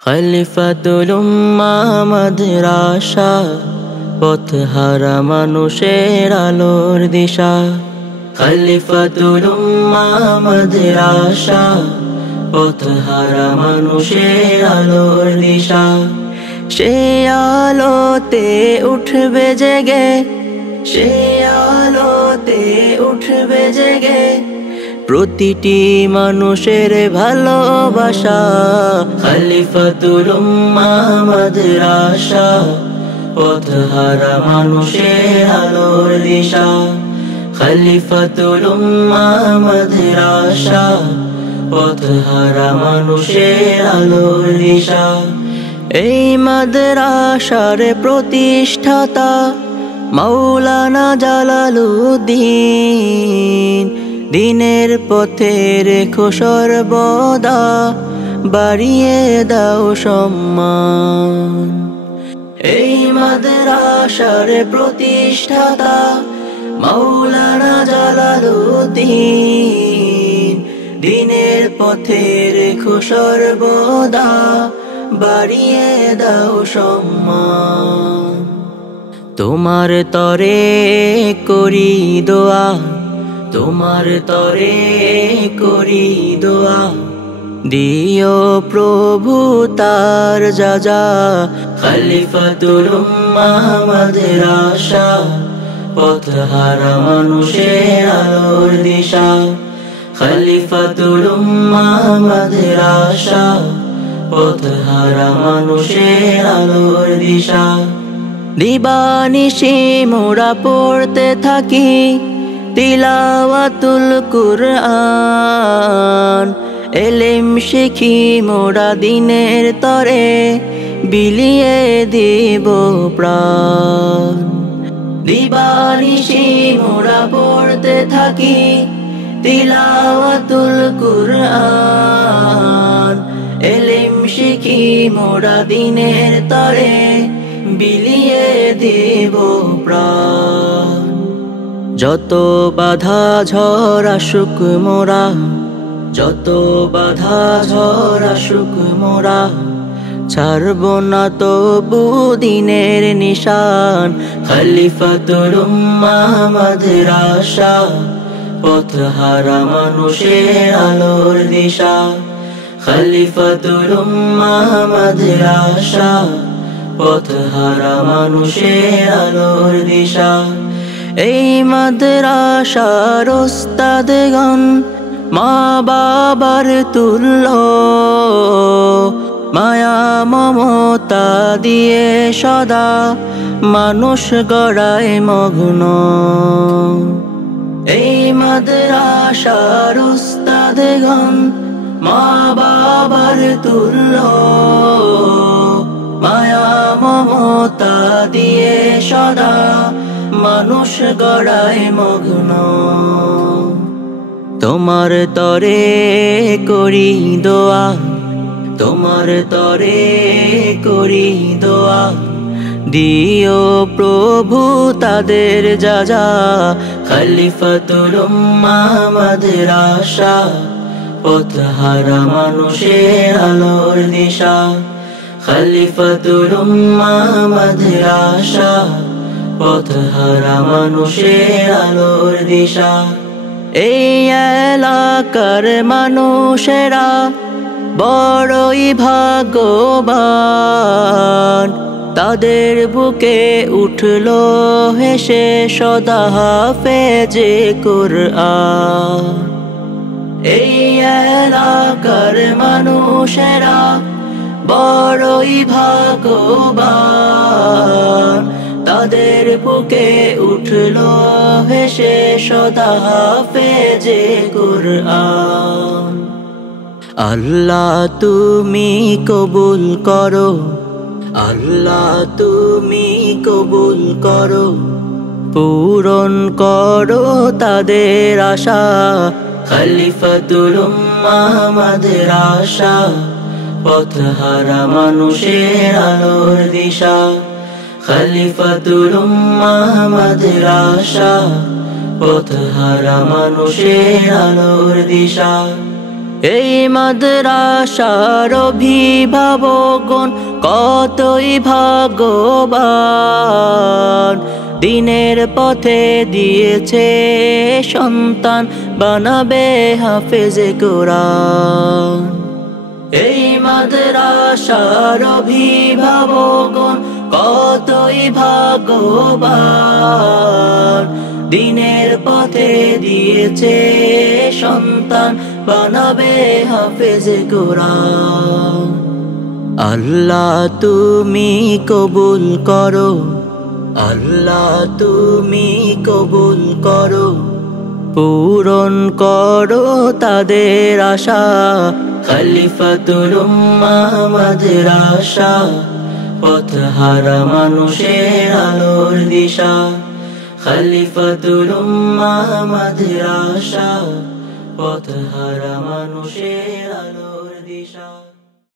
খলিফাতুল উম্মাহ মাদ্রাসা, পথহারা মানুষের আলোর দিশা। খলিফাতুল উম্মাহ মাদ্রাসা, পথহারা মানুষের আলোর দিশা। সে আলোতে উঠবে জেগে, সে আলোতে উঠবে জেগে প্রতিটি মানুষের ভালোবাসা। খলিফাতুল উম্মাহ মাদ্রাসা, পথহারা মানুষের আলোর দিশা। খলিফাতুল উম্মাহ মাদ্রাসা, পথহারা মানুষের আলোর দিশা। এই মাদ্রাসার প্রতিষ্ঠাতা মাওলানা জালালউদ্দিন, দিনের পথে রেখো সর্বদা, বাড়িয়ে দাও সম্মান। এই মাদ্রাসার প্রতিষ্ঠাতা মাওলানা জালালউদ্দিন, দিনের পথে রেখো সর্বদা, বাড়িয়ে দাও সম্মান। তোমার তরে করি দোয়া, তোমার তরে করি দোয়া, দিও প্রভু তার যাজা। খলিফাতুল উম্মাহ মাদ্রাসা, পথহারা মানুষের আলোর দিশা। খলিফাতুল উম্মাহ মাদ্রাসা, পথহারা মানুষের আলোর দিশা। দিবানিশি মোরা পড়তে থাকি তিলাওয়াতুল কুরআন, এলেম শিখি মোরা দিনের তরে, বিলিয়ে দিব প্রাণ। দিবানিশি মোরা পড়তে থাকি তিলাওয়াতুল কুরআন, এলেম শিখি মোরা দিনের তরে, বিলিয়ে দিব প্রাণ। যত বাধা ঝড় আসুক মোরা, যত বাধা ঝড় আসুক মোরা, ছাড়ব না তবু দিনের নিশান। খলিফাতুল উম্মাহ মাদ্রাসা, পথহারা মানুষের আলোর দিশা। খলিফাতুল উম্মাহ মাদ্রাসা, পথহারা মানুষের আলোর দিশা। এই মাদ্রাসার ওস্তাদগণ মা বাবার তুল্য, মায়া মমতা দিয়ে সদা মানুষ গড়ায় মগ্ন। এই মাদ্রাসার ওস্তাদগণ মা বাবার তুল্য, মায়া মমতা দিয়ে সদা মানুষ গড়ায় মগ্ন। তোমার তরে করি দোয়া, তোমার তরে করি দোয়া, দিও প্রভু তাদের যাজা। খলিফাতুল উম্মাহ মাদ্রাসা, পথহারা মানুষের আলোর দিশা। খলিফাতুল উম্মাহ মাদ্রাসা, পথহারা মানুষের আলোর দিশা। এই এলাকার মানুষেরা বড়ই ভাগ্যবান, তাদের বুকে উঠলো হেসে সদা হাফেজে কুরআন। এই এলাকার মানুষেরা বড়ই ভাগ্যবান, তাদের বুকে উঠলো হেসে সদা হাফেজে কুরআন। আল্লাহ তুমি কবুল করো, আল্লাহ তুমি কবুল করো, পূরণ করো তাদের আশা। খলিফাতুল উম্মাহ মাদ্রাসা, পথহারা মানুষের আলোর দিশা। খলিফাতুল উম্মাহ মাদ্রাসা, পথহারা মানুষের আলোর দিশা। এই মাদ্রাসার অভিভাবকগণ কতই ভাগ্যবান, দিনের পথে দিয়েছে সন্তান, বানাবে হাফেজে কোরআন। এই মাদ্রাসার অভিভাবকগণ কতই ভাগ্যবান, দিনের পথে দিয়েছে সন্তান, বানাবে হাফেজে কোরআন। আল্লাহ তুমি কবুল করো, আল্লাহ তুমি কবুল করো, পূরণ করো তাদের আশা। খলিফাতুল উম্মাহ মাদ্রাসা, পথহারা মানুষের আলোর দিশা। খলিফাতুল উম্মাহ মাদ্রাসা, পথহারা মানুষের আলোর দিশা।